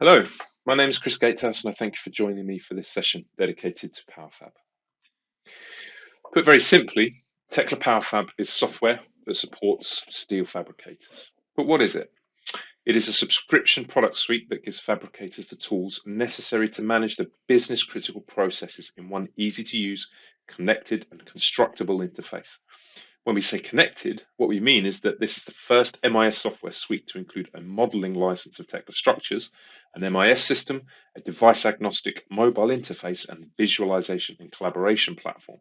Hello, my name is Chris Gatehouse and I thank you for joining me for this session dedicated to PowerFab. Put very simply, Tekla PowerFab is software that supports steel fabricators. But what is it? It is a subscription product suite that gives fabricators the tools necessary to manage the business critical processes in one easy to use, connected and constructible interface. When we say connected, what we mean is that this is the first MIS software suite to include a modeling license of Tekla structures, an MIS system, a device agnostic mobile interface, and visualization and collaboration platform.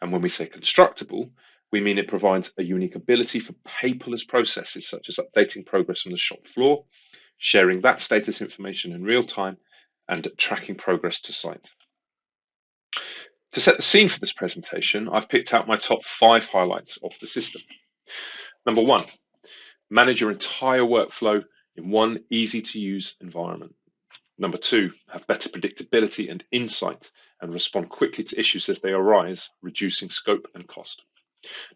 And when we say constructible, we mean it provides a unique ability for paperless processes such as updating progress on the shop floor, sharing that status information in real time, and tracking progress to site. To set the scene for this presentation, I've picked out my top 5 highlights of the system. Number 1, manage your entire workflow in one easy to use environment. Number 2, have better predictability and insight and respond quickly to issues as they arise, reducing scope and cost.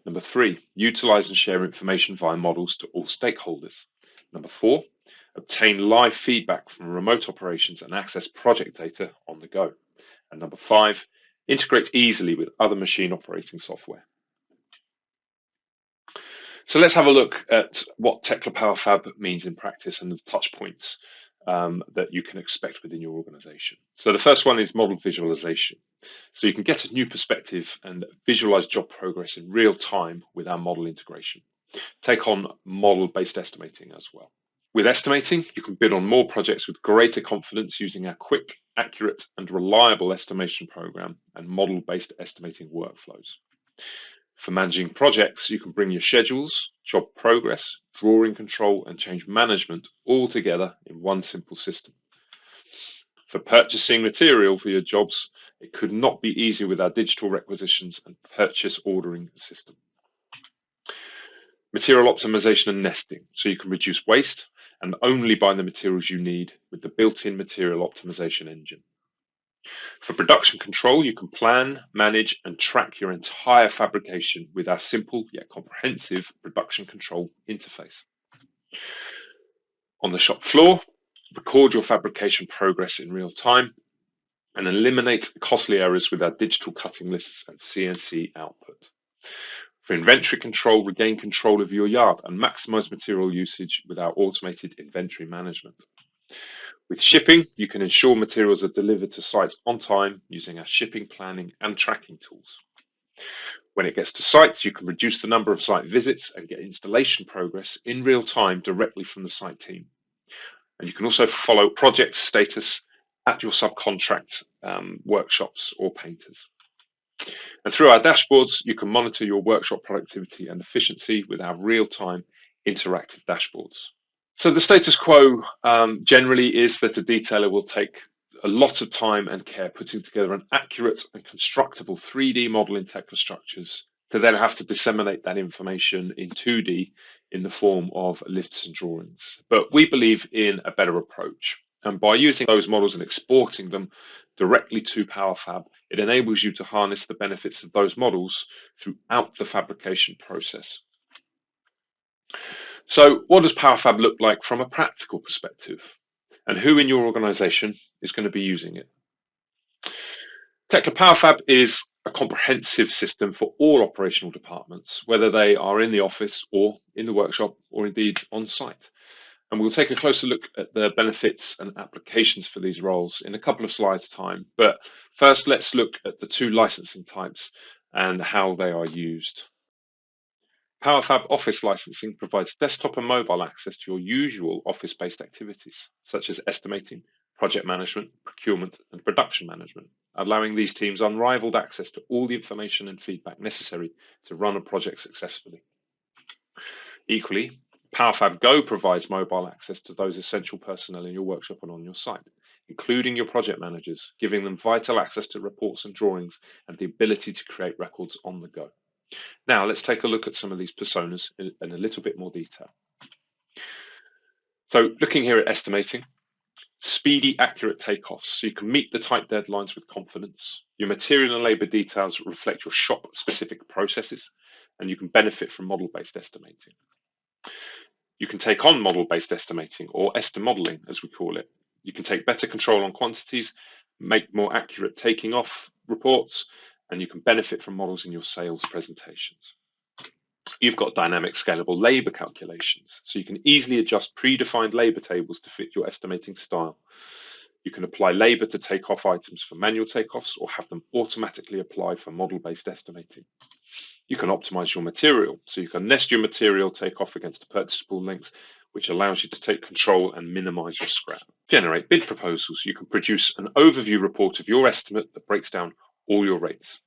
Number 3, utilize and share information via models to all stakeholders. Number 4, obtain live feedback from remote operations and access project data on the go. And number 5, integrate easily with other machine operating software. So let's have a look at what Tekla PowerFab means in practice and the touch points that you can expect within your organization. So the first one is model visualization. So you can get a new perspective and visualize job progress in real time with our model integration. Take on model-based estimating as well. With estimating, you can bid on more projects with greater confidence using our quick, accurate, and reliable estimation program and model-based estimating workflows. For managing projects, you can bring your schedules, job progress, drawing control, and change management all together in one simple system. For purchasing material for your jobs, it could not be easier with our digital requisitions and purchase ordering system. Material optimization and nesting, so you can reduce waste and only buy the materials you need with the built-in material optimization engine. For production control, you can plan, manage, and track your entire fabrication with our simple yet comprehensive production control interface. On the shop floor, record your fabrication progress in real time and eliminate costly errors with our digital cutting lists and CNC output. For inventory control, regain control of your yard and maximize material usage with our automated inventory management. With shipping, you can ensure materials are delivered to sites on time using our shipping planning and tracking tools. When it gets to sites, you can reduce the number of site visits and get installation progress in real time directly from the site team. And you can also follow project status at your subcontract workshops or painters. And through our dashboards, you can monitor your workshop productivity and efficiency with our real-time interactive dashboards. So the status quo generally is that a detailer will take a lot of time and care putting together an accurate and constructible 3D model in Tekla structures to then have to disseminate that information in 2D in the form of lifts and drawings. But we believe in a better approach. And by using those models and exporting them directly to PowerFab, it enables you to harness the benefits of those models throughout the fabrication process. So what does PowerFab look like from a practical perspective? And who in your organization is going to be using it? Tekla PowerFab is a comprehensive system for all operational departments, whether they are in the office or in the workshop or indeed on site. And we'll take a closer look at the benefits and applications for these roles in a couple of slides' time. But first, let's look at the 2 licensing types and how they are used. PowerFab Office licensing provides desktop and mobile access to your usual office-based activities, such as estimating, project management, procurement, and production management, allowing these teams unrivaled access to all the information and feedback necessary to run a project successfully. Equally, PowerFab Go provides mobile access to those essential personnel in your workshop and on your site, including your project managers, giving them vital access to reports and drawings and the ability to create records on the go. Now, let's take a look at some of these personas in a little bit more detail. So looking here at estimating, speedy, accurate takeoffs, so you can meet the tight deadlines with confidence. Your material and labor details reflect your shop-specific processes, and you can benefit from model-based estimating. You can take on model-based estimating, or modeling, as we call it, You can take better control on quantities, make more accurate taking off reports, and you can benefit from models in your sales presentations. You've got dynamic scalable labor calculations, so you can easily adjust predefined labor tables to fit your estimating style. You can apply labor to take off items for manual takeoffs or have them automatically applied for model-based estimating. You can optimize your material, so you can nest your material takeoff against purchasable links, which allows you to take control and minimize your scrap. Generate bid proposals. You can produce an overview report of your estimate that breaks down all your rates.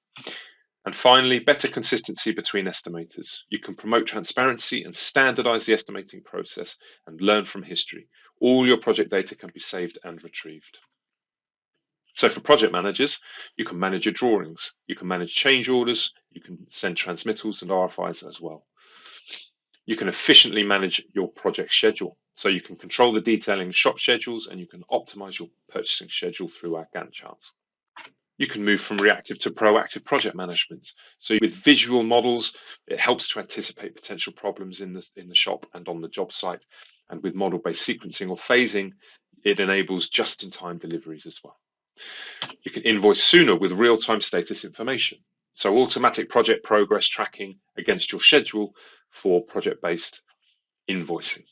And finally, better consistency between estimators. You can promote transparency and standardize the estimating process and learn from history. All your project data can be saved and retrieved. So for project managers, you can manage your drawings, you can manage change orders, you can send transmittals and RFIs as well. You can efficiently manage your project schedule. So you can control the detailing shop schedules and you can optimize your purchasing schedule through our Gantt charts. You can move from reactive to proactive project management. So with visual models, it helps to anticipate potential problems in the shop and on the job site. And with model-based sequencing or phasing, it enables just-in-time deliveries as well. You can invoice sooner with real-time status information. So automatic project progress tracking against your schedule for project-based invoicing.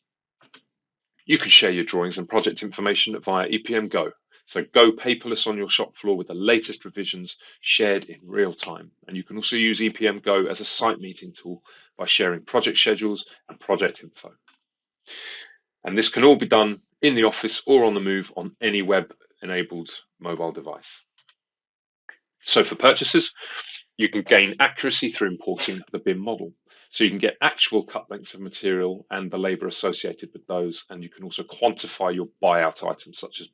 You can share your drawings and project information via EPM Go. So go paperless on your shop floor with the latest revisions shared in real time. And you can also use EPM Go as a site meeting tool by sharing project schedules and project info. And this can all be done in the office or on the move on any web-enabled mobile device. So for purchasers, you can gain accuracy through importing the BIM model. So you can get actual cut lengths of material and the labor associated with those. And you can also quantify your buyout items such as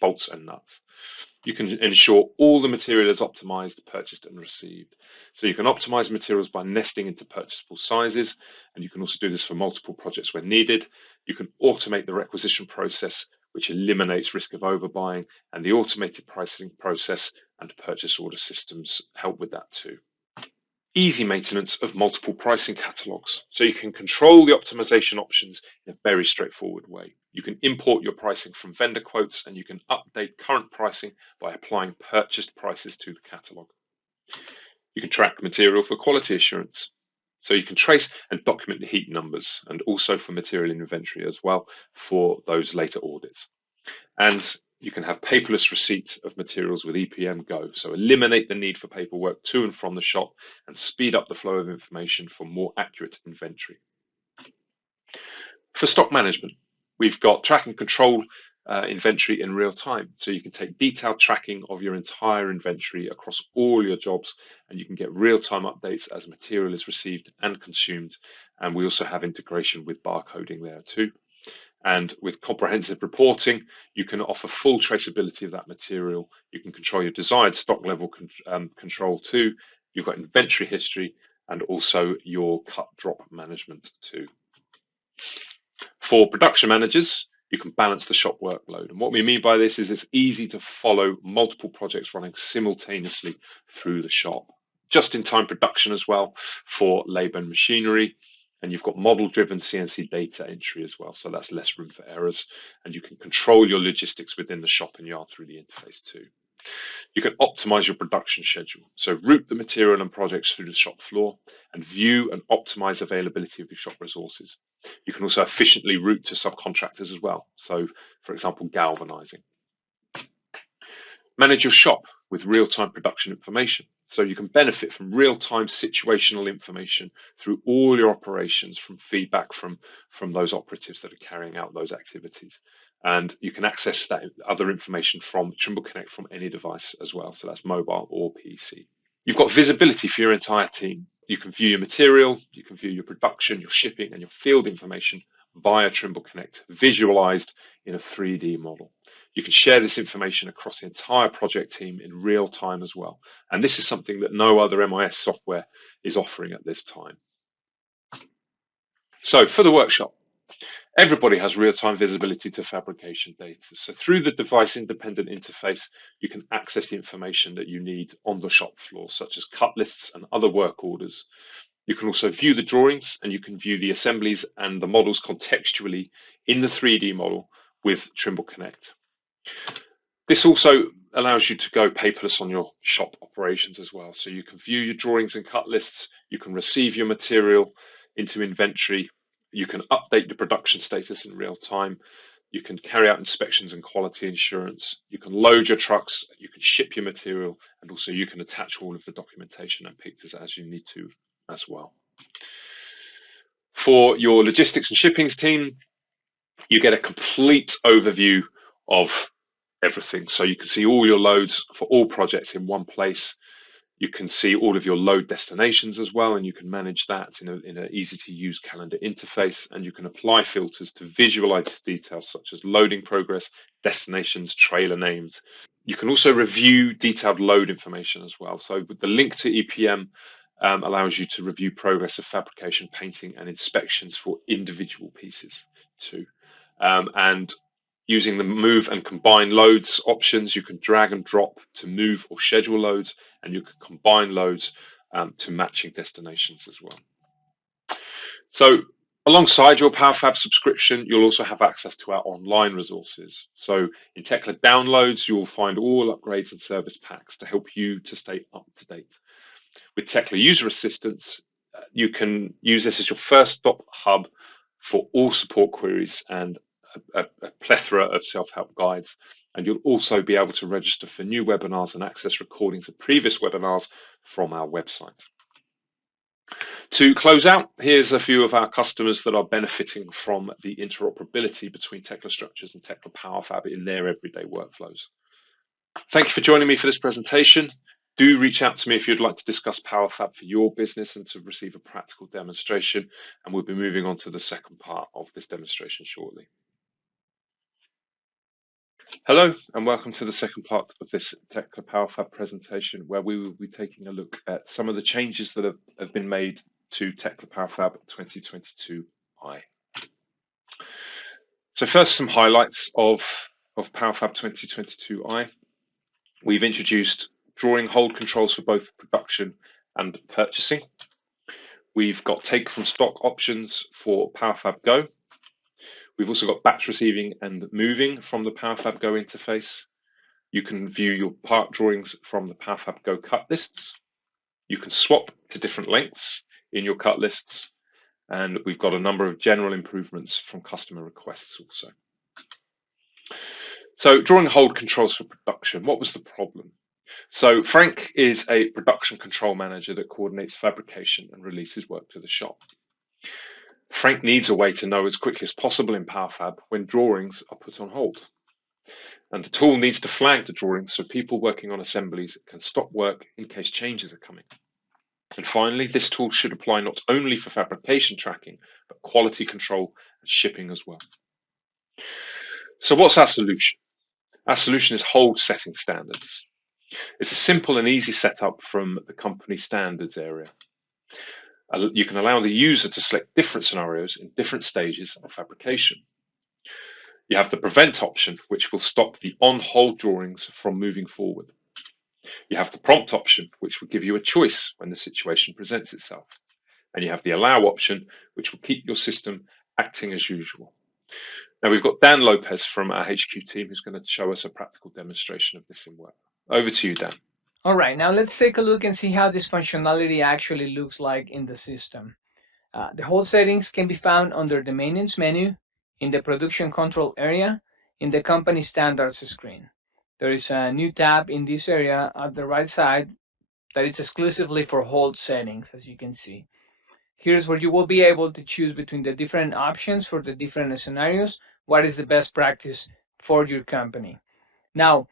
bolts and nuts. You can ensure all the material is optimized, purchased and received. So you can optimize materials by nesting into purchasable sizes. And you can also do this for multiple projects when needed. You can automate the requisition process, which eliminates risk of overbuying, and the automated pricing process and purchase order systems help with that too. Easy maintenance of multiple pricing catalogs. So you can control the optimization options in a very straightforward way. You can import your pricing from vendor quotes and you can update current pricing by applying purchased prices to the catalog. You can track material for quality assurance. So you can trace and document the heat numbers and also for material inventory as well for those later audits. And you can have paperless receipt of materials with EPM Go. So eliminate the need for paperwork to and from the shop and speed up the flow of information for more accurate inventory. For stock management, we've got track and control inventory in real time. So you can take detailed tracking of your entire inventory across all your jobs, and you can get real-time updates as material is received and consumed. And we also have integration with barcoding there too. And with comprehensive reporting, you can offer full traceability of that material. You can control your desired stock level control too. You've got inventory history and also your cut drop management too. For production managers, you can balance the shop workload. And what we mean by this is it's easy to follow multiple projects running simultaneously through the shop. Just-in-time production as well for labor and machinery. And you've got model-driven CNC data entry as well, so that's less room for errors. And you can control your logistics within the shop and yard through the interface too. You can optimize your production schedule. So route the material and projects through the shop floor and view and optimize availability of your shop resources. You can also efficiently route to subcontractors as well. So for example, galvanizing. Manage your shop with real-time production information. So you can benefit from real-time situational information through all your operations, from feedback from those operatives that are carrying out those activities. And you can access that other information from Trimble Connect from any device as well. So that's mobile or PC. You've got visibility for your entire team. You can view your material, you can view your production, your shipping and your field information via Trimble Connect, visualized in a 3D model. You can share this information across the entire project team in real time as well. And this is something that no other MIS software is offering at this time. So for the workshop, everybody has real-time visibility to fabrication data. So through the device-independent interface, you can access the information that you need on the shop floor, such as cut lists and other work orders. You can also view the drawings and you can view the assemblies and the models contextually in the 3D model with Trimble Connect. This also allows you to go paperless on your shop operations as well. So you can view your drawings and cut lists, you can receive your material into inventory, you can update the production status in real time, you can carry out inspections and quality assurance, you can load your trucks, you can ship your material, and also you can attach all of the documentation and pictures as you need to as well. For your logistics and shippings team, you get a complete overview of everything. So you can see all your loads for all projects in one place. You can see all of your load destinations as well, and you can manage that in an easy to use calendar interface. And you can apply filters to visualize details such as loading progress, destinations, trailer names. You can also review detailed load information as well. So with the link to EPM allows you to review progress of fabrication, painting, and inspections for individual pieces too. And using the move and combine loads options, you can drag and drop to move or schedule loads, and you can combine loads to matching destinations as well. So alongside your PowerFab subscription, you'll also have access to our online resources. So in Tekla Downloads, you'll find all upgrades and service packs to help you to stay up to date. With Tekla User Assistance, you can use this as your first stop hub for all support queries and a plethora of self-help guides. And you'll also be able to register for new webinars and access recordings of previous webinars from our website. To close out, here's a few of our customers that are benefiting from the interoperability between Tekla Structures and Tekla PowerFab in their everyday workflows. Thank you for joining me for this presentation. Do reach out to me if you'd like to discuss PowerFab for your business and to receive a practical demonstration, and we'll be moving on to the second part of this demonstration shortly. Hello, and welcome to the second part of this Tekla PowerFab presentation, where we will be taking a look at some of the changes that have been made to Tekla PowerFab 2022i. So first, some highlights of PowerFab 2022i. We've introduced drawing hold controls for both production and purchasing. We've got take from stock options for PowerFab Go. We've also got batch receiving and moving from the PowerFab Go interface. You can view your part drawings from the PowerFab Go cut lists. You can swap to different lengths in your cut lists. And we've got a number of general improvements from customer requests also. So drawing hold controls for production, what was the problem? So Frank is a production control manager that coordinates fabrication and releases work to the shop. Frank needs a way to know as quickly as possible in PowerFab when drawings are put on hold. And the tool needs to flag the drawings so people working on assemblies can stop work in case changes are coming. And finally, this tool should apply not only for fabrication tracking, but quality control and shipping as well. So what's our solution? Our solution is hold setting standards. It's a simple and easy setup from the company standards area. You can allow the user to select different scenarios in different stages of fabrication. You have the prevent option, which will stop the on-hold drawings from moving forward. You have the prompt option, which will give you a choice when the situation presents itself. And you have the allow option, which will keep your system acting as usual. Now we've got Dan Lopez from our HQ team who's going to show us a practical demonstration of this in work. Over to you, Dan. All right, now let's take a look and see how this functionality actually looks like in the system. The hold settings can be found under the maintenance menu, in the production control area, in the company standards screen. There is a new tab in this area at the right side that is exclusively for hold settings, as you can see. Here's where you will be able to choose between the different options for the different scenarios, what is the best practice for your company. Now,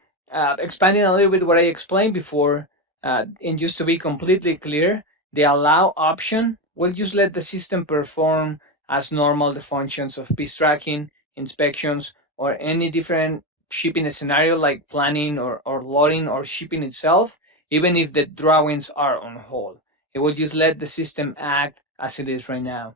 expanding a little bit what I explained before, and just to be completely clear, the allow option will just let the system perform as normal the functions of piece tracking, inspections, or any different shipping scenario like planning or loading or shipping itself, even if the drawings are on hold. It will just let the system act as it is right now.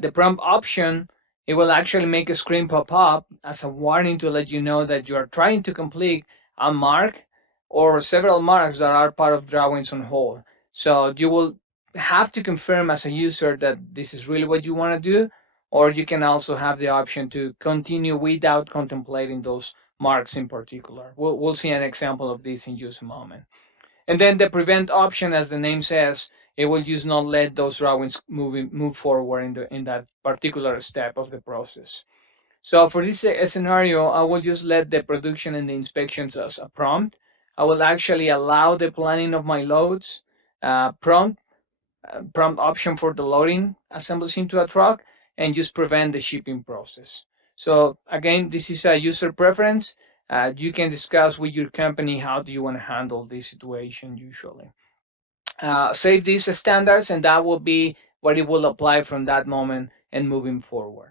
The prompt option, it will actually make a screen pop up as a warning to let you know that you are trying to complete a mark or several marks that are part of drawings on hold. So you will have to confirm as a user that this is really what you want to do, or you can also have the option to continue without contemplating those marks in particular. We'll see an example of this in just a moment. And then the prevent option, as the name says, it will just not let those drawings move forward in that particular step of the process. So for this scenario, I will just let the production and the inspections as a prompt. I will actually allow the planning of my loads, prompt option for the loading assemblies into a truck, and just prevent the shipping process. So again, this is a user preference. You can discuss with your company how do you want to handle this situation usually. Save these standards, and that will be what it will apply from that moment and moving forward.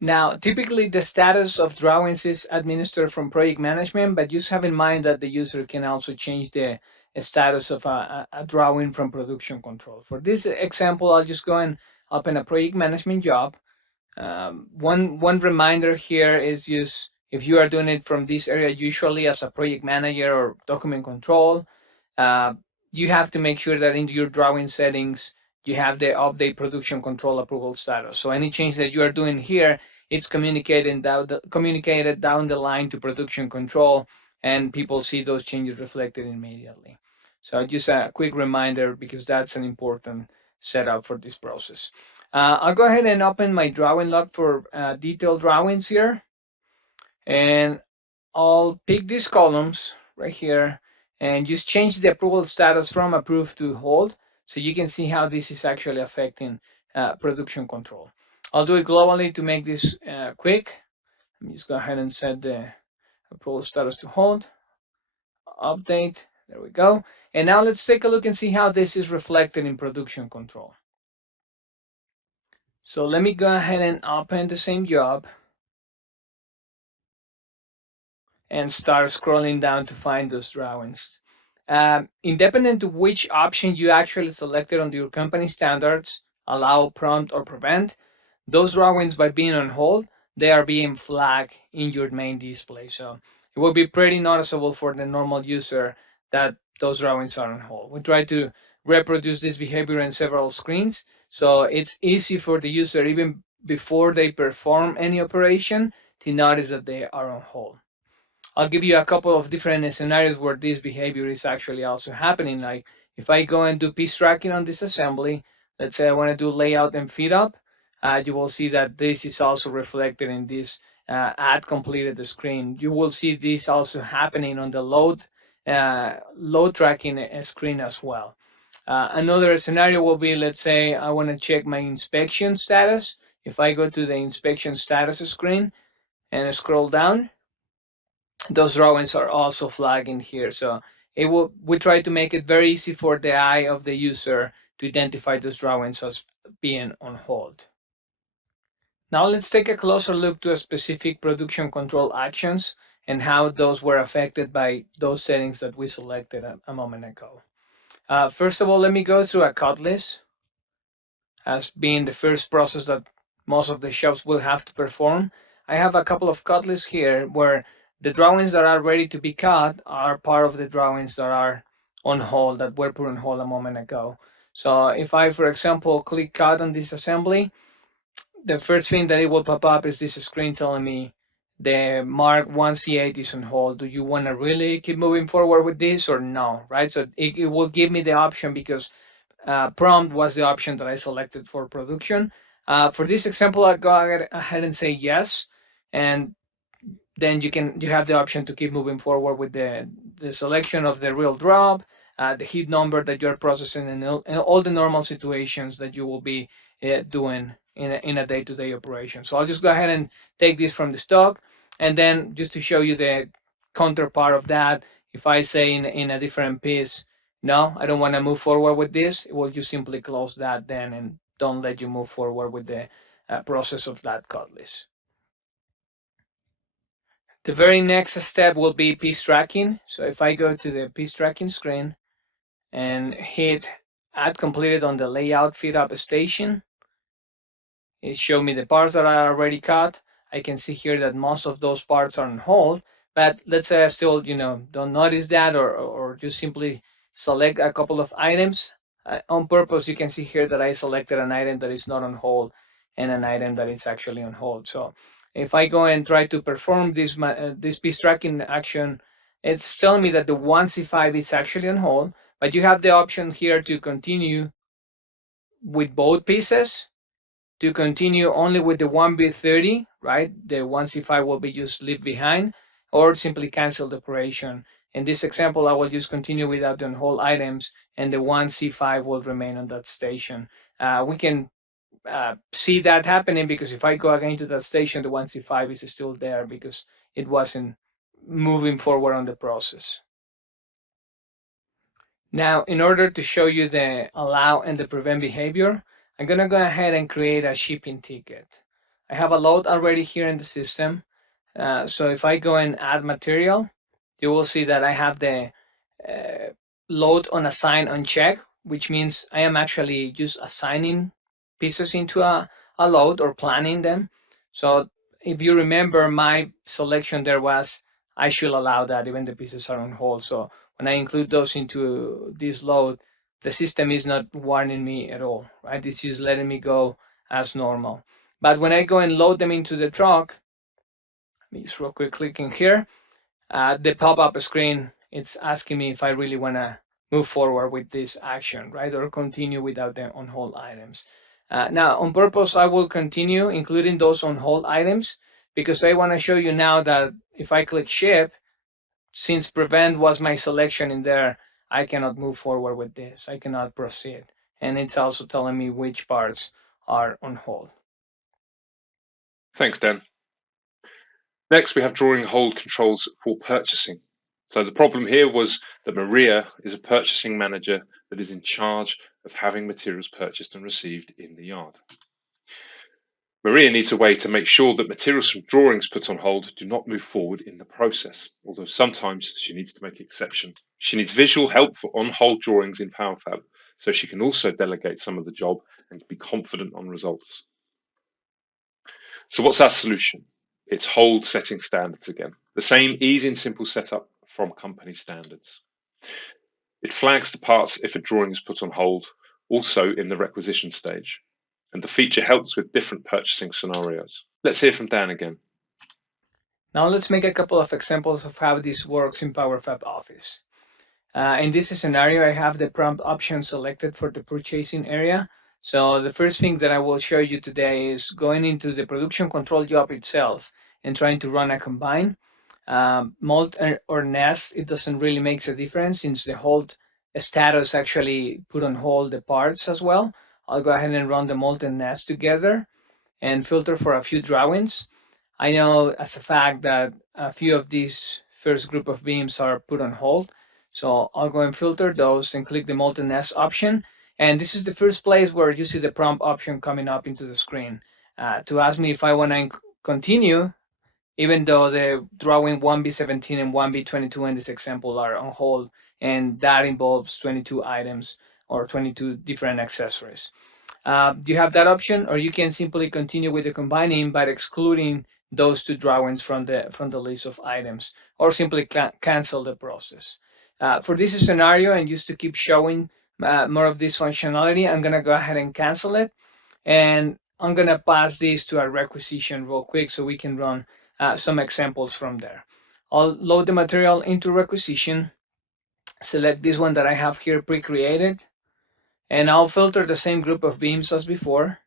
Now, typically the status of drawings is administered from project management, but just have in mind that the user can also change the status of a drawing from production control. For this example, I'll just go and open a project management job. One reminder here is just if you are doing it from this area, usually as a project manager or document control, uh, you have to make sure that in your drawing settings, you have the update production control approval status. So any change that you are doing here, it's communicated down the line to production control, and people see those changes reflected immediately. So just a quick reminder, because that's an important setup for this process. I'll go ahead and open my drawing log for detailed drawings here, and I'll pick these columns right here and just change the approval status from approved to hold, so you can see how this is actually affecting production control. I'll do it globally to make this quick. Let me just go ahead and set the approval status to hold, update, there we go. And now let's take a look and see how this is reflected in production control. So let me go ahead and open the same job and start scrolling down to find those drawings. Independent of which option you actually selected on your company standards, allow, prompt, or prevent, those drawings, by being on hold, they are being flagged in your main display. So it will be pretty noticeable for the normal user that those drawings are on hold. We try to reproduce this behavior in several screens, so it's easy for the user, even before they perform any operation, to notice that they are on hold. I'll give you a couple of different scenarios where this behavior is actually also happening. Like if I go and do piece tracking on this assembly, let's say I want to do layout and feed up, you will see that this is also reflected in this add completed screen. You will see this also happening on the load tracking screen as well. Another scenario will be, let's say I want to check my inspection status. If I go to the inspection status screen and scroll down, those drawings are also flagging here. So we try to make it very easy for the eye of the user to identify those drawings as being on hold. Now let's take a closer look to a specific production control actions and how those were affected by those settings that we selected a moment ago. First of all, let me go through a cut list as being the first process that most of the shops will have to perform. I have a couple of cut lists here where the drawings that are ready to be cut are part of the drawings that are on hold, that were put on hold a moment ago. So if I, for example, click cut on this assembly, the first thing that it will pop up is this screen telling me the Mark 1C8 is on hold. Do you want to really keep moving forward with this or no, right? So it will give me the option because prompt was the option that I selected for production. For this example, I'll go ahead and say yes, and then you have the option to keep moving forward with the selection of the real drop, the heat number that you're processing, and all the normal situations that you will be doing in a day-to-day operation. So I'll just go ahead and take this from the stock, and then just to show you the counterpart of that, if I say in a different piece, no, I don't want to move forward with this, it will just simply close that then and don't let you move forward with the process of that cut list. The very next step will be piece tracking. So if I go to the piece tracking screen and hit add completed on the layout feed up station, it showed me the parts that are already cut. I can see here that most of those parts are on hold, but let's say I still, don't notice that or just simply select a couple of items. On purpose, you can see here that I selected an item that is not on hold and an item that is actually on hold. So If I go and try to perform this piece tracking action, it's telling me that the 1C5 is actually on hold, but you have the option here to continue with both pieces, to continue only with the 1B30, right? The 1C5 will be just leave behind, or simply cancel the operation. In this example, I will just continue without the on hold items, and the 1C5 will remain on that station. We can see that happening because if I go again to that station, the 1C5 is still there because it wasn't moving forward on the process. Now, in order to show you the allow and the prevent behavior, I'm going to go ahead and create a shipping ticket. I have a load already here in the system. So if I go and add material, you will see that I have the load on assign on check, which means I am actually just assigning pieces into a load or planning them. So if you remember, my selection there was I should allow that even the pieces are on hold. So when I include those into this load, the system is not warning me at all, right? It's just letting me go as normal. But when I go and load them into the truck, let me just real quick click in here, the pop-up screen, it's asking me if I really want to move forward with this action, right? Or continue without the on hold items. Now, on purpose, I will continue including those on hold items because I want to show you now that if I click ship, since prevent was my selection in there, I cannot move forward with this. I cannot proceed. And it's also telling me which parts are on hold. Thanks, Dan. Next, we have drawing hold controls for purchasing. So the problem here was that Maria is a purchasing manager that is in charge of having materials purchased and received in the yard. Maria needs a way to make sure that materials from drawings put on hold do not move forward in the process, although sometimes she needs to make exceptions. She needs visual help for on-hold drawings in PowerFab, so she can also delegate some of the job and be confident on results. So what's our solution? It's hold setting standards again. The same easy and simple setup from company standards. It flags the parts if a drawing is put on hold, also in the requisition stage. And the feature helps with different purchasing scenarios. Let's hear from Dan again. Now let's make a couple of examples of how this works in PowerFab Office. In this scenario, I have the prompt option selected for the purchasing area. So the first thing that I will show you today is going into the production control job itself and trying to run a combine. Molt or nest, it doesn't really make a difference since the hold status actually put on hold the parts as well. I'll go ahead and run the molt and nest together and filter for a few drawings. I know as a fact that a few of these first group of beams are put on hold. So I'll go and filter those and click the Molten Nest option. And this is the first place where you see the prompt option coming up into the screen to ask me if I want to continue, even though the drawing 1B17 and 1B22 in this example are on hold, and that involves 22 items or 22 different accessories. You have that option, or you can simply continue with the combining by excluding those two drawings from the list of items, or simply cancel the process. For this scenario, and just to keep showing more of this functionality, I'm gonna go ahead and cancel it, and I'm gonna pass this to our requisition real quick so we can run some examples from there. I'll load the material into requisition, select this one that I have here pre-created, and I'll filter the same group of beams as before.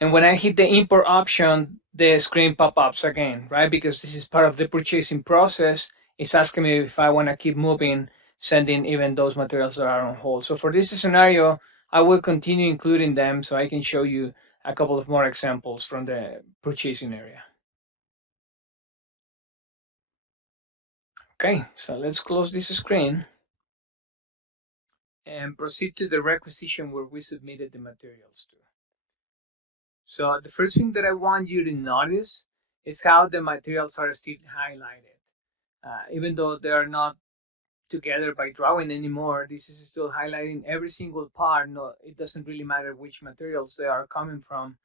And when I hit the import option, the screen pop-ups again, right? Because this is part of the purchasing process. It's asking me if I want to keep moving, sending even those materials that are on hold. So for this scenario, I will continue including them so I can show you a couple of more examples from the purchasing area. Okay, so let's close this screen and proceed to the requisition where we submitted the materials to. So the first thing that I want you to notice is how the materials are still highlighted. Even though they are not together by drawing anymore, this is still highlighting every single part. No, it doesn't really matter which materials they are coming from.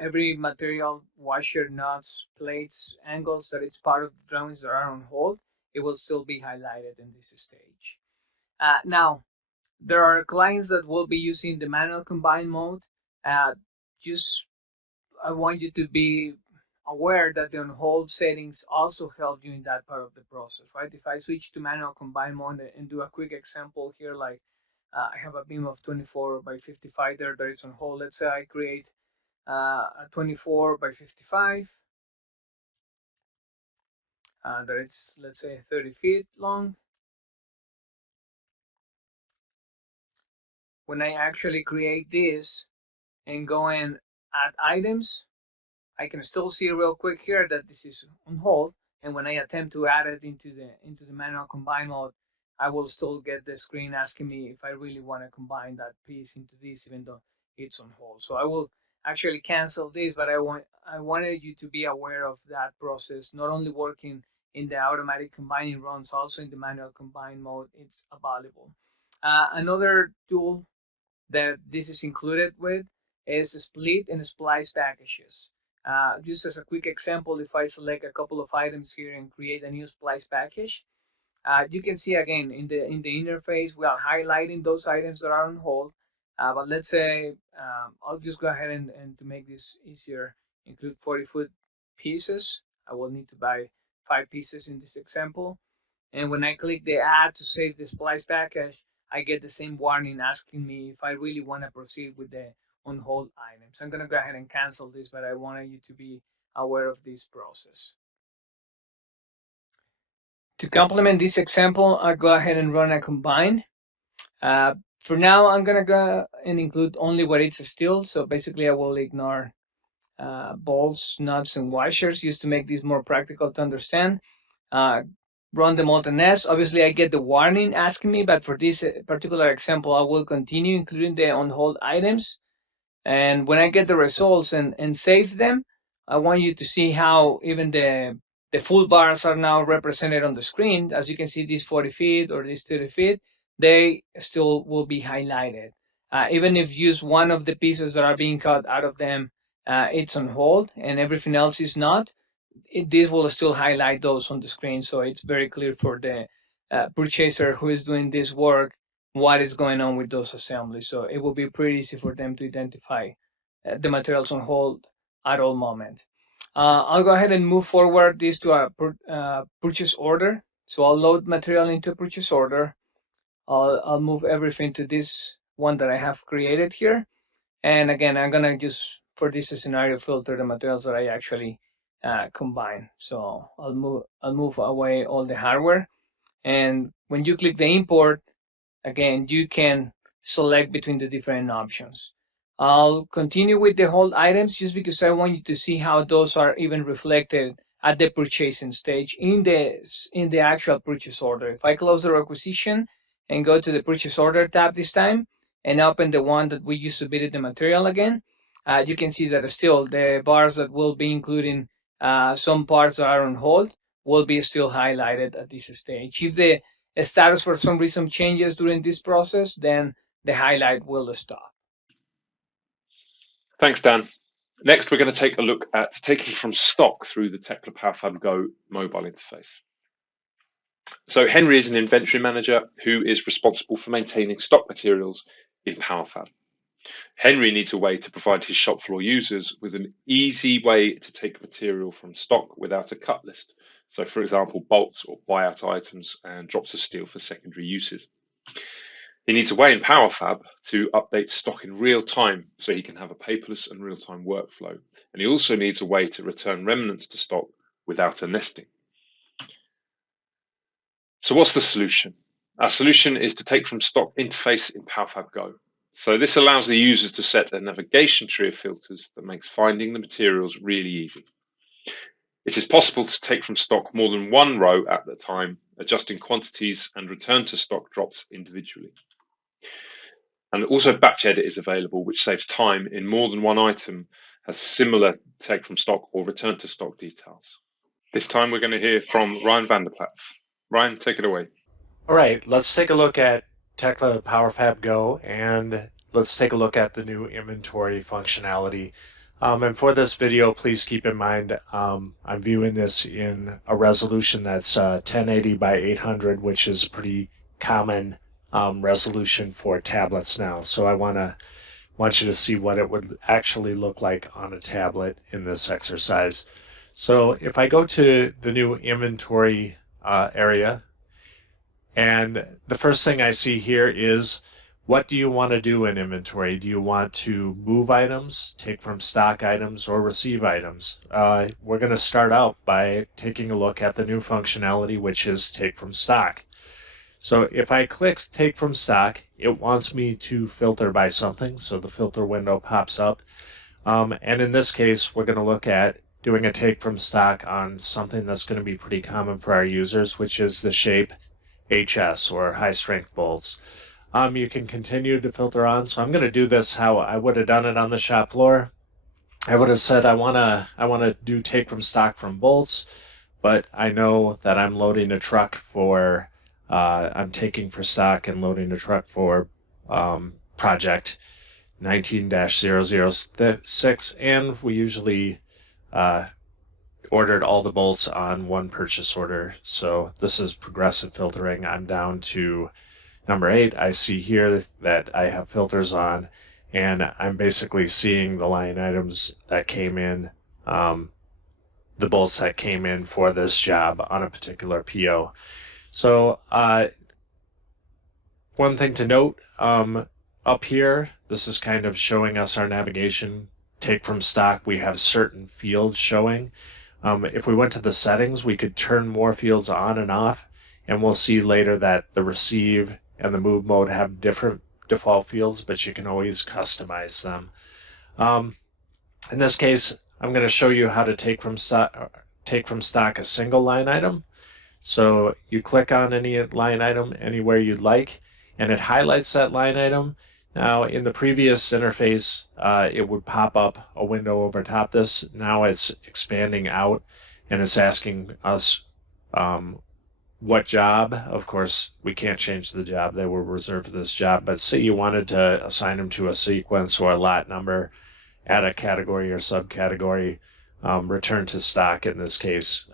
Every material, washer, nuts, plates, angles that it's part of the drawings that are on hold, it will still be highlighted in this stage. Now, there are clients that will be using the manual combine mode. Just I want you to be aware that the on-hold settings also help you in that part of the process, right? If I switch to manual combine mode and do a quick example here, like I have a beam of 24 by 55 there that is on hold. Let's say I create a 24 by 55 that it's, let's say, 30 feet long. When I actually create this and go and add items, I can still see real quick here that this is on hold. And when I attempt to add it into the manual combine mode, I will still get the screen asking me if I really want to combine that piece into this, even though it's on hold. So I will actually cancel this, but I wanted you to be aware of that process, not only working in the automatic combining runs, also in the manual combine mode, it's available. Another tool that this is included with is split and splice packages. Just as a quick example, if I select a couple of items here and create a new splice package, you can see again in the interface we are highlighting those items that are on hold. But let's say I'll just go ahead and to make this easier, include 40-foot pieces. I will need to buy 5 pieces in this example. And when I click the add to save the splice package, I get the same warning asking me if I really want to proceed with the on hold items. I'm going to go ahead and cancel this, but I wanted you to be aware of this process. To complement this example, I'll go ahead and run a combine. For now, I'm going to go and include only what it's steel. So basically, I will ignore bolts, nuts, and washers just to make this more practical to understand. Run the molten S. Obviously, I get the warning asking me, but for this particular example, I will continue including the on hold items. And when I get the results and save them, I want you to see how even the full bars are now represented on the screen. As you can see, these 40 feet or these 30 feet, they still will be highlighted. Even if you use one of the pieces that are being cut out of them, it's on hold and everything else is not. This will still highlight those on the screen, so it's very clear for the purchaser who is doing this work what is going on with those assemblies. So it will be pretty easy for them to identify the materials on hold at all moment. I'll go ahead and move forward this to a purchase order. So I'll load material into a purchase order. I'll move everything to this one that I have created here. And again, I'm gonna just, for this scenario, filter the materials that I actually combine. So I'll move away all the hardware. And when you click the import, again, you can select between the different options. I'll continue with the hold items just because I want you to see how those are even reflected at the purchasing stage in the actual purchase order. If I close the requisition and go to the purchase order tab this time and open the one that we just submitted the material again, you can see that still the bars that will be including some parts that are on hold will be still highlighted at this stage. If the status for some reason changes during this process, then the highlight will stop. Thanks, Dan. Next, we're going to take a look at taking from stock through the Tekla PowerFab Go mobile interface. So Henry is an inventory manager who is responsible for maintaining stock materials in PowerFab. Henry needs a way to provide his shop floor users with an easy way to take material from stock without a cut list. So for example, bolts or buyout items and drops of steel for secondary uses. He needs a way in PowerFab to update stock in real time so he can have a paperless and real-time workflow. And he also needs a way to return remnants to stock without a nesting. So what's the solution? Our solution is to take from stock interface in PowerFab Go. So this allows the users to set a navigation tree of filters that makes finding the materials really easy. It is possible to take from stock more than one row at a time, adjusting quantities and return to stock drops individually. And also batch edit is available, which saves time in more than one item, has similar take from stock or return to stock details. This time we're going to hear from Ryan Vanderplatz. Ryan, take it away. All right, let's take a look at Tekla PowerFab Go, and let's take a look at the new inventory functionality. And for this video, please keep in mind I'm viewing this in a resolution that's 1080 by 800, which is a pretty common resolution for tablets now. So I want you to see what it would actually look like on a tablet in this exercise. So if I go to the new inventory area, and the first thing I see here is, what do you want to do in inventory? Do you want to move items, take from stock items, or receive items? We're going to start out by taking a look at the new functionality, which is take from stock. So if I click take from stock, it wants me to filter by something. So the filter window pops up. And in this case, we're going to look at doing a take from stock on something that's going to be pretty common for our users, which is the shape HS, or high strength bolts. You can continue to filter on. So I'm going to do this how I would have done it on the shop floor. I would have said I want to do take from stock from bolts, but I know that I'm loading a truck for I'm taking for stock and loading a truck for project 19-006, and we usually ordered all the bolts on one purchase order. So this is progressive filtering. I'm down to number 8. I see here that I have filters on, and I'm basically seeing the line items that came in, the bolts that came in for this job on a particular PO. So one thing to note, up here, this is kind of showing us our navigation. Take from stock, we have certain fields showing. If we went to the settings, we could turn more fields on and off, and we'll see later that the receive and the move mode have different default fields, but you can always customize them. In this case, I'm going to show you how to take from stock a single line item. So you click on any line item anywhere you'd like, and it highlights that line item. Now, in the previous interface, it would pop up a window over top this. Now it's expanding out, and it's asking us what job. Of course, we can't change the job. They were reserved for this job. But say you wanted to assign them to a sequence or a lot number, add a category or subcategory, return to stock in this case,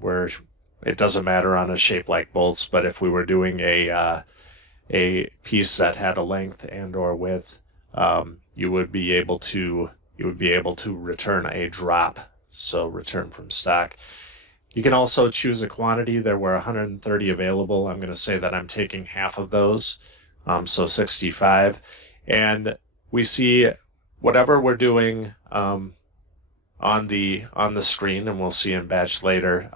where it doesn't matter on a shape like bolts. But if we were doing a piece that had a length and or width, you would be able to return a drop. So return from stock. You can also choose a quantity. There were 130 available. I'm going to say that I'm taking half of those, so 65. And we see whatever we're doing on the screen, and we'll see in batch later.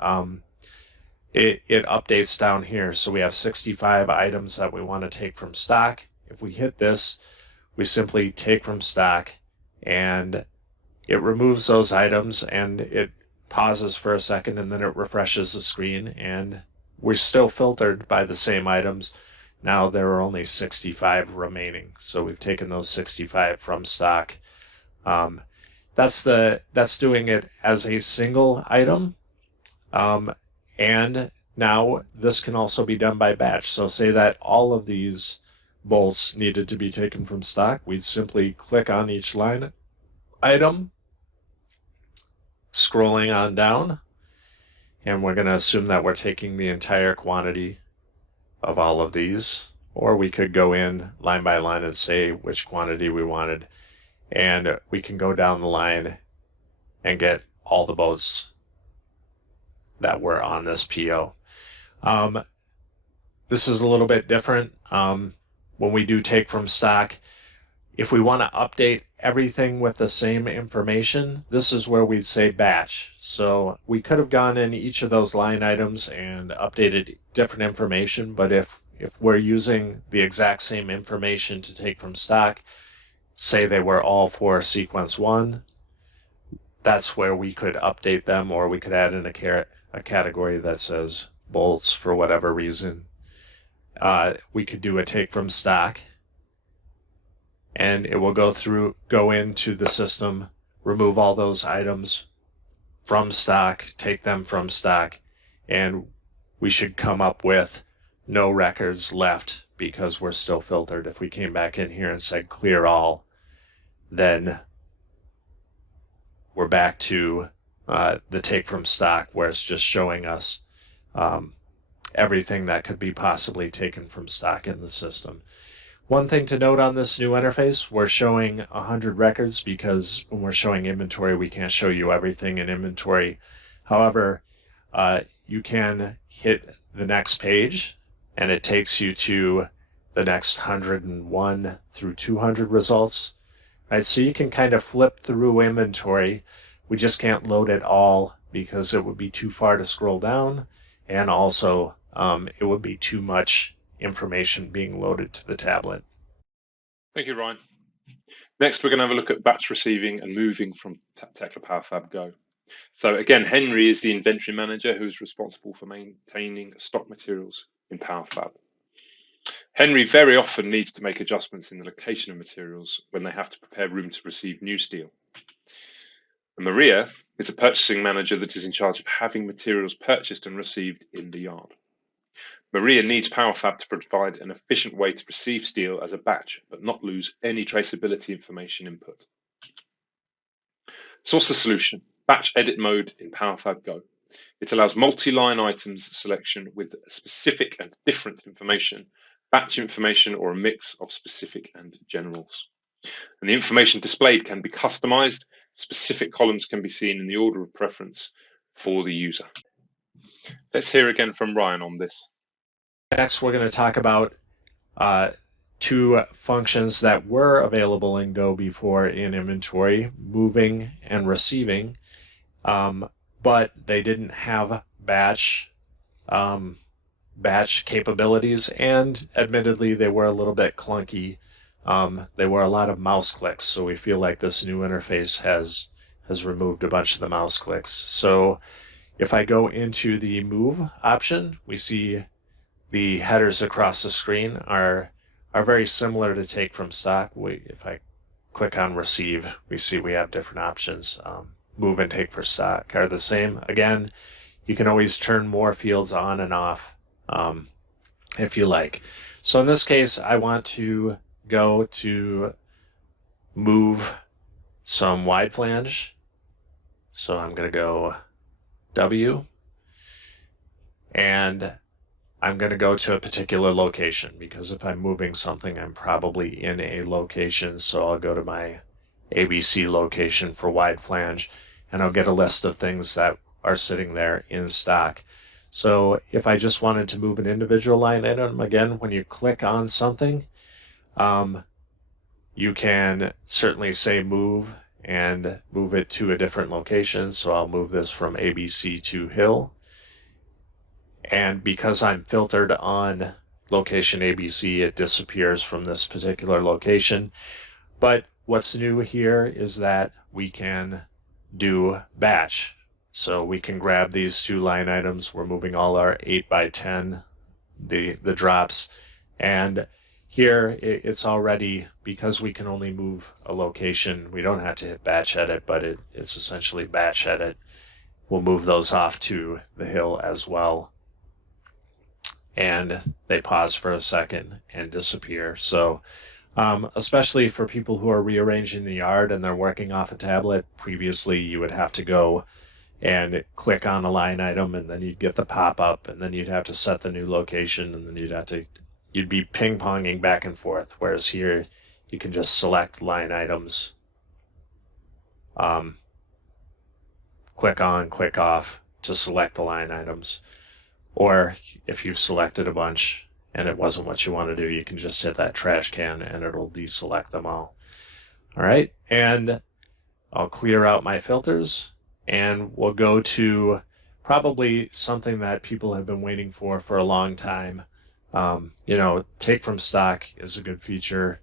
It updates down here. So we have 65 items that we want to take from stock. If we hit this, we simply take from stock, and it removes those items, and it pauses for a second, and then it refreshes the screen, and we're still filtered by the same items. Now there are only 65 remaining. So we've taken those 65 from stock. That's doing it as a single item. And now this can also be done by batch. So say that all of these bolts needed to be taken from stock. We'd simply click on each line item, scrolling on down, and we're going to assume that we're taking the entire quantity of all of these. Or we could go in line by line and say which quantity we wanted, and we can go down the line and get all the bolts that were on this PO. This is a little bit different. When we do take from stock, if we want to update everything with the same information, this is where we'd say batch. So we could have gone in each of those line items and updated different information, but if we're using the exact same information to take from stock, say they were all for sequence 1, that's where we could update them, or we could add in a category that says bolts for whatever reason. We could do a take from stock, and it will go into the system, remove all those items from stock, take them from stock, and we should come up with no records left because we're still filtered. If we came back in here and said clear all, then we're back to the take from stock, where it's just showing us everything that could be possibly taken from stock in the system. One thing to note on this new interface, we're showing 100 records because when we're showing inventory, we can't show you everything in inventory. However, you can hit the next page and it takes you to the next 101 through 200 results. Right, so you can kind of flip through inventory. We just can't load it all because it would be too far to scroll down, and also it would be too much information being loaded to the tablet. Thank you, Ryan. Next, we're going to have a look at batch receiving and moving from Tekla PowerFab Go. So again, Henry is the inventory manager who is responsible for maintaining stock materials in PowerFab. Henry very often needs to make adjustments in the location of materials when they have to prepare room to receive new steel. And Maria is a purchasing manager that is in charge of having materials purchased and received in the yard. Maria needs PowerFab to provide an efficient way to receive steel as a batch, but not lose any traceability information input. So what's the solution? Batch edit mode in PowerFab Go. It allows multi-line items selection with specific and different information, batch information, or a mix of specific and generals. And the information displayed can be customized. Specific columns can be seen in the order of preference for the user. Let's hear again from Ryan on this. Next, we're going to talk about two functions that were available in Go before in inventory, moving and receiving, but they didn't have batch capabilities, and admittedly they were a little bit clunky. They were a lot of mouse clicks, so we feel like this new interface has removed a bunch of the mouse clicks. So if I go into the move option, we see the headers across the screen are very similar to take from stock. If I click on receive, we see we have different options. Move and take for stock are the same. Again, you can always turn more fields on and off if you like. So in this case, I want to go to move some wide flange. So I'm going to go W, and I'm going to go to a particular location, because if I'm moving something, I'm probably in a location. So I'll go to my ABC location for wide flange, and I'll get a list of things that are sitting there in stock. So if I just wanted to move an individual line item, again, when you click on something, you can certainly say move and move it to a different location. So I'll move this from ABC to Hill. And because I'm filtered on location ABC, it disappears from this particular location. But what's new here is that we can do batch. So we can grab these two line items. We're moving all our 8x10, the drops. And here it's already, because we can only move a location, we don't have to hit batch edit, but it's essentially batch edit. We'll move those off to the hill as well. And they pause for a second and disappear. So especially for people who are rearranging the yard and they're working off a tablet, previously you would have to go and click on a line item, and then you'd get the pop-up, and then you'd have to set the new location, and then you'd be ping-ponging back and forth. Whereas here you can just select line items, click on, click off to select the line items. Or if you've selected a bunch and it wasn't what you want to do, you can just hit that trash can and it'll deselect them all. All right, and I'll clear out my filters, and we'll go to probably something that people have been waiting for a long time. Take from stock is a good feature.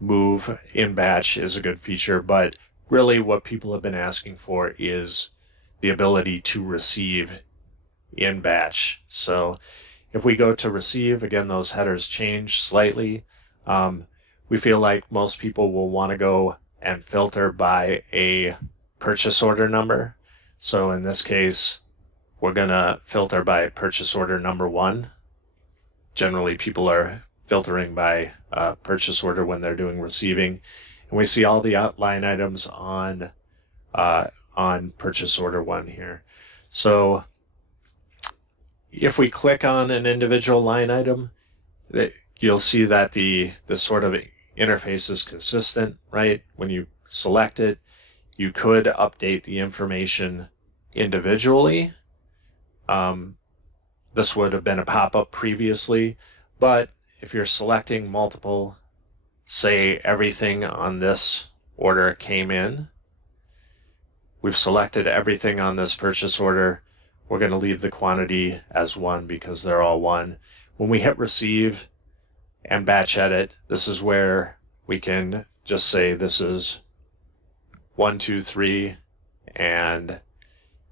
Move in batch is a good feature, but really what people have been asking for is the ability to receive in batch. So if we go to receive, again, those headers change slightly. We feel like most people will want to go and filter by a purchase order number. So in this case, we're going to filter by purchase order number 1. Generally, people are filtering by purchase order when they're doing receiving. And we see all the line items on purchase order 1 here. So If we click on an individual line item, you'll see that the sort of interface is consistent, right? When you select it, you could update the information individually. This would have been a pop-up previously, but if you're selecting multiple, say everything on this order came in, we've selected everything on this purchase order. We're going to leave the quantity as 1 because they're all 1. When we hit receive and batch edit, this is where we can just say this is 1, 2, 3, and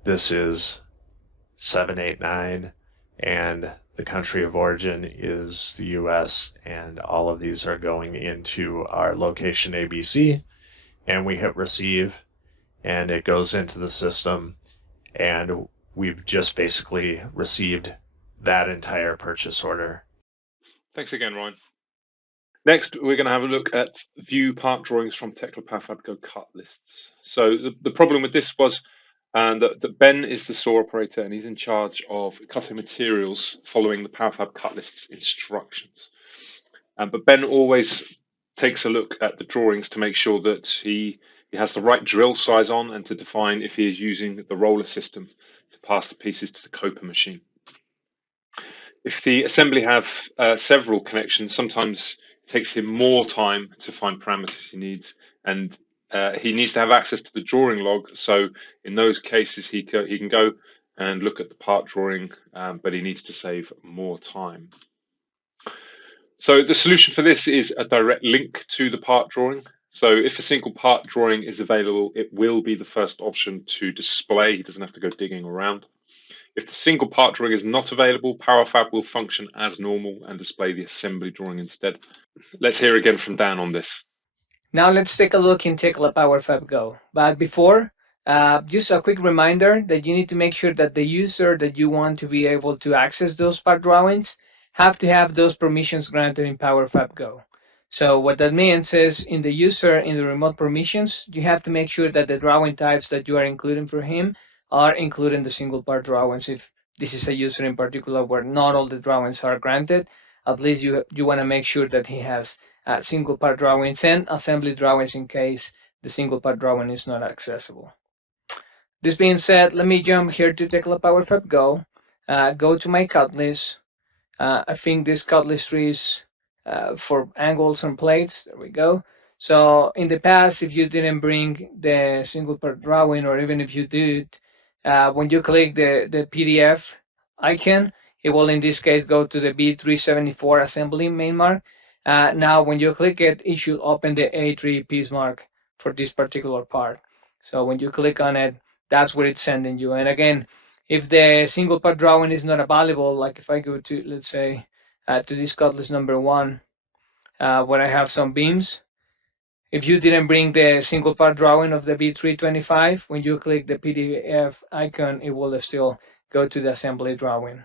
this is 7, 8, 9, and the country of origin is the US, and all of these are going into our location ABC, and we hit receive, and it goes into the system, and we've just basically received that entire purchase order. Thanks again, Ryan. Next, we're going to have a look at view part drawings from Tekla PowerFab Go cut lists. So the problem with this was that Ben is the saw operator and he's in charge of cutting materials following the PowerFab cut list's instructions. But Ben always takes a look at the drawings to make sure that he has the right drill size on and to define if he is using the roller system to pass the pieces to the coper machine. If the assembly have several connections, sometimes it takes him more time to find parameters he needs, and he needs to have access to the drawing log. So in those cases, he can go and look at the part drawing, but he needs to save more time. So the solution for this is a direct link to the part drawing. So if a single part drawing is available, it will be the first option to display. He doesn't have to go digging around. If the single part drawing is not available, PowerFab will function as normal and display the assembly drawing instead. Let's hear again from Dan on this. Now let's take a look in Tekla PowerFab Go. But before, just a quick reminder that you need to make sure that the user that you want to be able to access those part drawings have to have those permissions granted in PowerFab Go. So what that means is in the user, in the remote permissions, you have to make sure that the drawing types that you are including for him are including the single part drawings. If this is a user in particular where not all the drawings are granted, at least you want to make sure that he has single part drawings and assembly drawings in case the single part drawing is not accessible. This being said, let me jump here to Tekla PowerFab Go, go to my cut list. I think this cut list tree is for angles and plates. There we go. So in the past, if you didn't bring the single part drawing, or even if you did, when you click the PDF icon, it will in this case go to the B374 assembly main mark. Now when you click it, it should open the A3 piece mark for this particular part. So when you click on it, that's what it's sending you. And again, if the single part drawing is not available, like if I go to, let's say, to this cut list number 1, where I have some beams, if you didn't bring the single part drawing of the B325, when you click the PDF icon, it will still go to the assembly drawing.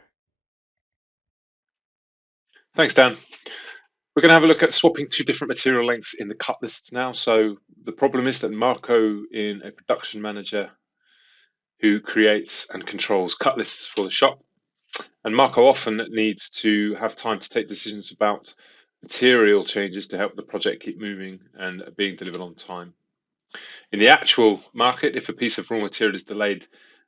Thanks, Dan. We're going to have a look at swapping 2 different material lengths in the cut lists now. So the problem is that Marco, in a production manager who creates and controls cut lists for the shop, and Marco often needs to have time to take decisions about material changes to help the project keep moving and being delivered on time. In the actual market, if a piece of raw material is delayed,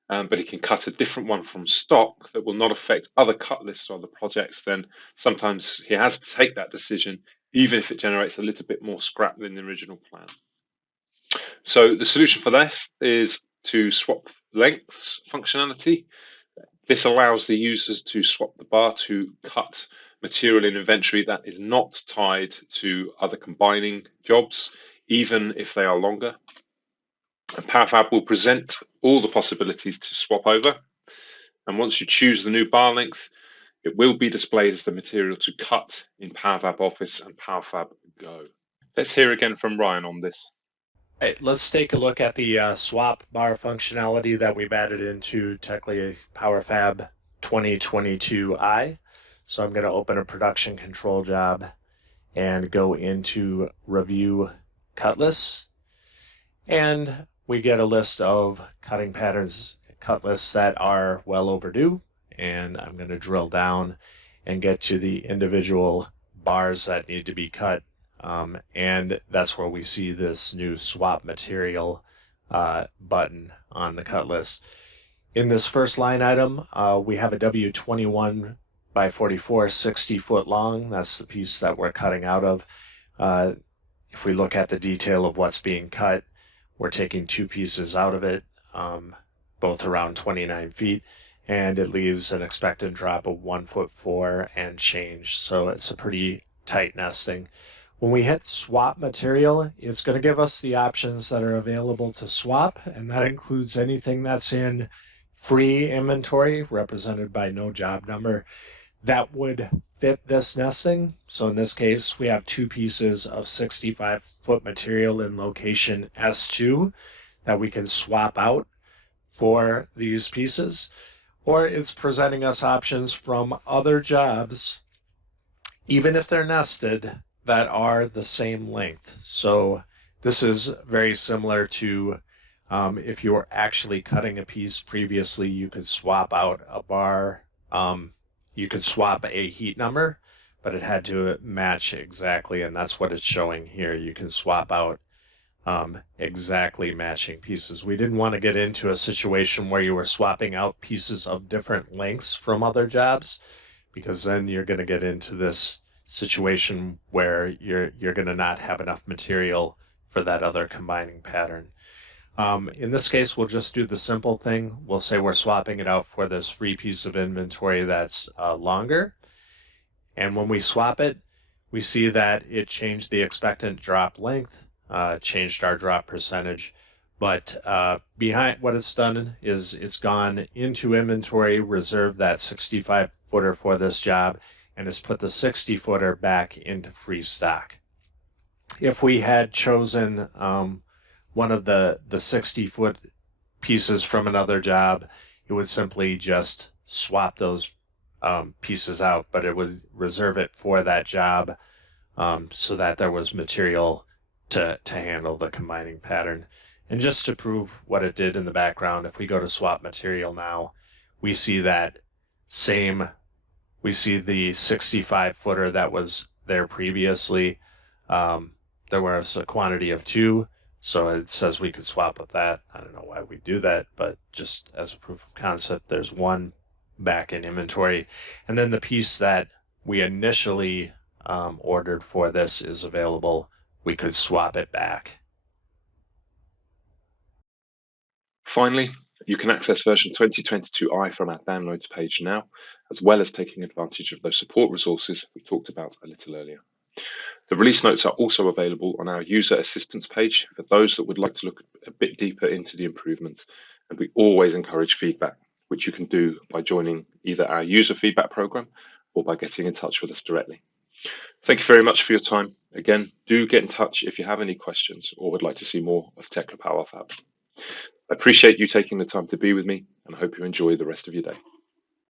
but he can cut a different one from stock that will not affect other cut lists or other projects, then sometimes he has to take that decision, even if it generates a little bit more scrap than the original plan. So the solution for this is to swap lengths functionality. This allows the users to swap the bar to cut material in inventory that is not tied to other combining jobs, even if they are longer. And PowerFab will present all the possibilities to swap over. And once you choose the new bar length, it will be displayed as the material to cut in PowerFab Office and PowerFab Go. Let's hear again from Ryan on this. Right, let's take a look at the swap bar functionality that we've added into Tekla PowerFab 2022i. So I'm going to open a production control job and go into review cut lists. And we get a list of cutting patterns, cut lists that are well overdue and I'm going to drill down and get to the individual bars that need to be cut. And that's where we see this new swap material button on the cut list. In this first line item, we have a W21 by 44, 60 foot long. That's the piece that we're cutting out of. If we look at the detail of what's being cut, we're taking two pieces out of it, both around 29 feet, and it leaves an expected drop of 1'4" and change. So it's a pretty tight nesting. When we hit swap material, it's going to give us the options that are available to swap, and that includes anything that's in free inventory, represented by no job number, that would fit this nesting. So in this case, we have two pieces of 65-foot material in location S2 that we can swap out for these pieces, or it's presenting us options from other jobs, even if they're nested, that are the same length. So this is very similar to if you were actually cutting a piece previously, you could swap out a bar, you could swap a heat number, but it had to match exactly, and that's what it's showing here. You can swap out exactly matching pieces. We didn't want to get into a situation where you were swapping out pieces of different lengths from other jobs, because then you're going to get into this situation where you're going to not have enough material for that other combining pattern. In this case, we'll just do the simple thing. We'll say we're swapping it out for this free piece of inventory that's longer. And when we swap it, we see that it changed the expectant drop length, changed our drop percentage. But behind what it's done is it's gone into inventory, reserved that 65-footer for this job, and it's put the 60-footer back into free stock. If we had chosen one of the 60-foot pieces from another job, it would simply just swap those pieces out, but it would reserve it for that job so that there was material to handle the combining pattern. And just to prove what it did in the background, if we go to swap material now, we see that we see the 65-footer that was there previously. There was a quantity of 2, so it says we could swap with that. I don't know why we do that, but just as a proof of concept, there's 1 back in inventory. And then the piece that we initially ordered for this is available. We could swap it back. Finally, you can access version 2022i from our downloads page now, as well as taking advantage of those support resources we talked about a little earlier. The release notes are also available on our user assistance page for those that would like to look a bit deeper into the improvements, and we always encourage feedback, which you can do by joining either our user feedback program or by getting in touch with us directly. Thank you very much for your time. Again, do get in touch if you have any questions or would like to see more of Tekla PowerFab. I appreciate you taking the time to be with me, and I hope you enjoy the rest of your day.